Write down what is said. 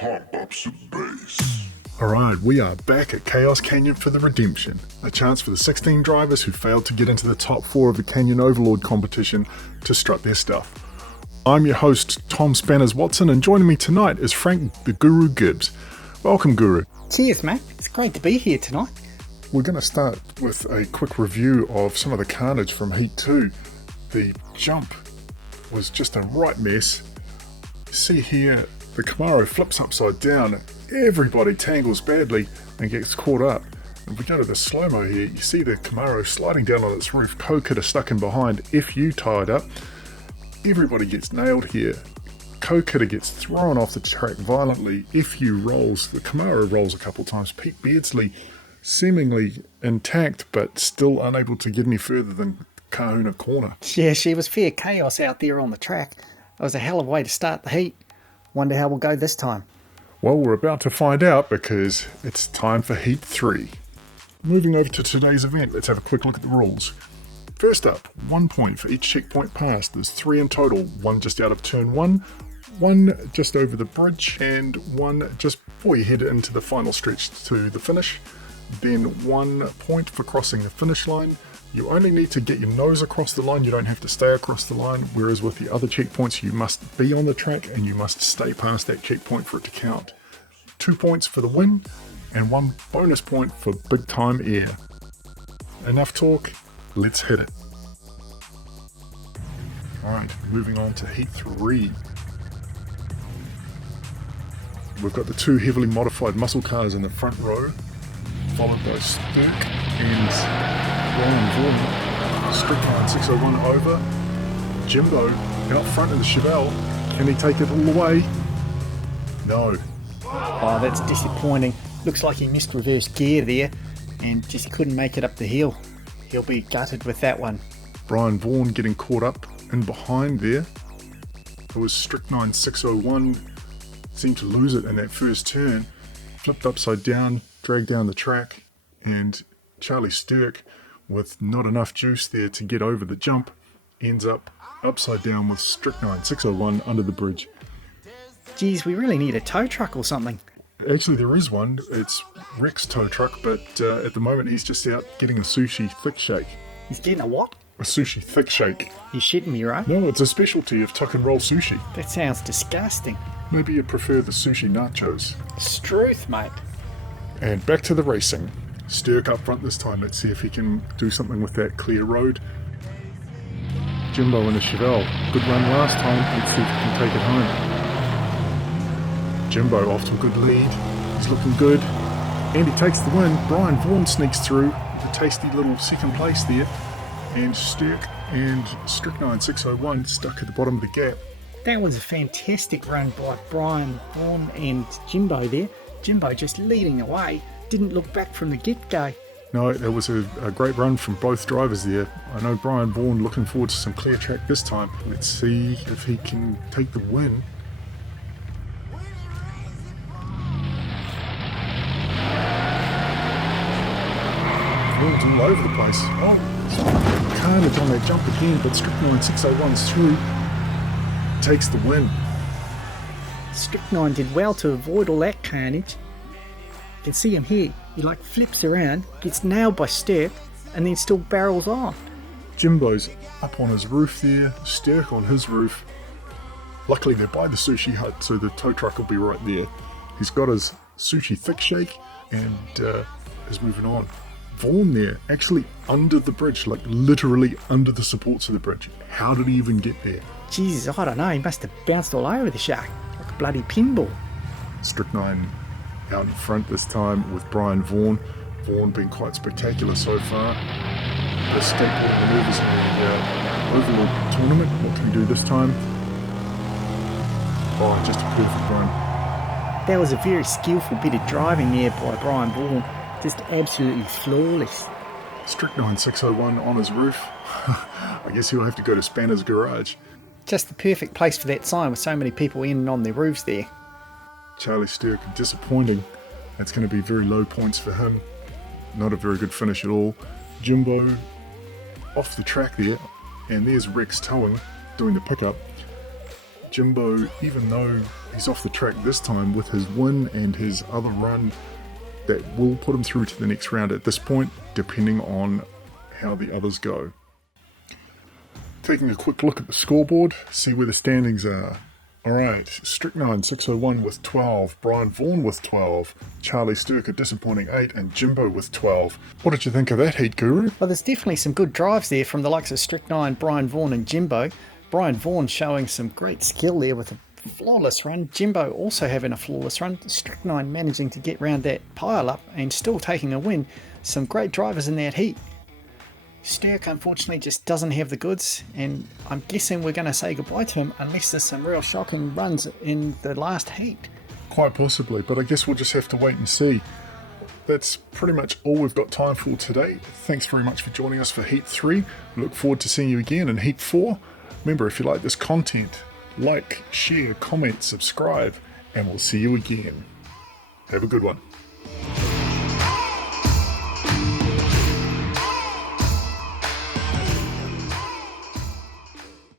Pump up some bass. Alright, we are back at Chaos Canyon for the redemption. A chance for the 16 drivers who failed to get into the top 4 of the Canyon Overlord competition to strut their stuff. I'm your host, Tom Spanners Watson, and joining me tonight is Frank the Guru Gibbs. Welcome, Guru. Cheers, mate. It's great to be here tonight. We're going to start with a quick review of some of the carnage from Heat 2. The jump was just a right mess. You see here, the Camaro flips upside down. Everybody tangles badly and gets caught up. If we go to the slow-mo here, you see the Camaro sliding down on its roof, co-kidder stuck in behind, FU tied up. Everybody gets nailed here. Co-kidder gets thrown off the track violently. FU rolls, the Camaro rolls a couple times. Pete Beardsley seemingly intact but still unable to get any further than Kahuna Corner. Yeah, she was fair chaos out there on the track. It was a hell of a way to start the heat. Wonder how we'll go this time. Well, we're about to find out because it's time for Heat 3. Moving over to today's event, let's have a quick look at the rules. First up, 1 point for each checkpoint passed. There's 3 in total, 1 just out of turn 1, 1 just over the bridge, and 1 just before you head into the final stretch to the finish. Then 1 point for crossing the finish line. You only need to get your nose across the line, you don't have to stay across the line, whereas with the other checkpoints you must be on the track and you must stay past that checkpoint for it to count. 2 points for the win, and 1 bonus point for big time air. Enough talk, let's hit it. Alright, moving on to Heat 3. We've got the 2 heavily modified muscle cars in the front row, followed by Sterk and Vaughn. Strickline 601 over. Jimbo out front in the Chevelle. Can he take it all the way? No. Oh, that's disappointing. Looks like he missed reverse gear there and just couldn't make it up the hill. He'll be gutted with that one. Brian Vaughn getting caught up in behind there. It was Strickline 601. Seemed to lose it in that first turn. Flipped upside down, dragged down the track, and Charley Sterk, with not enough juice there to get over the jump, ends up upside down with Strickline 601 under the bridge. Geez, we really need a tow truck or something. Actually, there is one. It's Rick's tow truck, but at the moment he's just out getting a sushi thick shake. He's getting a what? A sushi thick shake. You're shitting me, right? No, it's a specialty of tuck and roll sushi. That sounds disgusting. Maybe you prefer the sushi nachos. Struth, mate. And back to the racing. Sterk up front this time. Let's see if he can do something with that clear road. Jimbo in the Chevelle. Good run last time. Let's see if he can take it home. Jimbo off to a good lead. He's looking good. And he takes the win. Brian Vaughn sneaks through. A tasty little second place there. And Sterk and Strickline 601 stuck at the bottom of the gap. That was a fantastic run by Brian Vaughn and Jimbo there. Jimbo just leading away. Didn't look back from the get-go. No, that was a great run from both drivers there. I know Brian Vaughn looking forward to some clear track this time. Let's see if he can take the win. Vaughn's all over the place. Oh, carnage on that jump again, but Strickline 601's through. Takes the win. Strickline did well to avoid all that carnage. You can see him here. He flips around, gets nailed by Sterk, and then still barrels on. Jimbo's up on his roof there, Sterk on his roof. Luckily they're by the sushi hut, so the tow truck will be right there. He's got his sushi thick shake and is moving on. Vaughn there, actually under the bridge, literally under the supports of the bridge. How did he even get there? Jesus, I don't know. He must have bounced all over the shark like a bloody pinball. Strickline out in front this time with Brian Vaughn. Vaughn been quite spectacular so far. The skateboarding manoeuvres in the Overlord tournament. What can he do this time? Oh, just a perfect run. That was a very skillful bit of driving there by Brian Vaughn. Just absolutely flawless. Strickline 601 on his roof. I guess he'll have to go to Spanner's garage. Just the perfect place for that sign with so many people in and on their roofs there. Charley Sterk, disappointing. That's going to be very low points for him. Not a very good finish at all. Jimbo off the track there, and there's Rex towing, doing the pickup. Jimbo, even though he's off the track this time with his win and his other run that will put him through to the next round at this point, depending on how the others go. Taking a quick look at the scoreboard, see where the standings are. Alright, Strychnine 601 with 12, Vaughn with 12, Charley Sterk a disappointing 8, and Jimbo with 12. What did you think of that heat, Guru? Well, there's definitely some good drives there from the likes of Strychnine, Vaughn and Jimbo. Vaughn showing some great skill there with a flawless run. Jimbo also having a flawless run. Strychnine managing to get round that pile up and still taking a win. Some great drivers in that heat. Sterk unfortunately just doesn't have the goods, and I'm guessing we're going to say goodbye to him unless there's some real shocking runs in the last heat. Quite possibly, but I guess we'll just have to wait and see. That's pretty much all we've got time for today. Thanks very much for joining us for Heat 3. We look forward to seeing you again in Heat 4. Remember, if you like this content, like, share, comment, subscribe, and we'll see you again. Have a good one.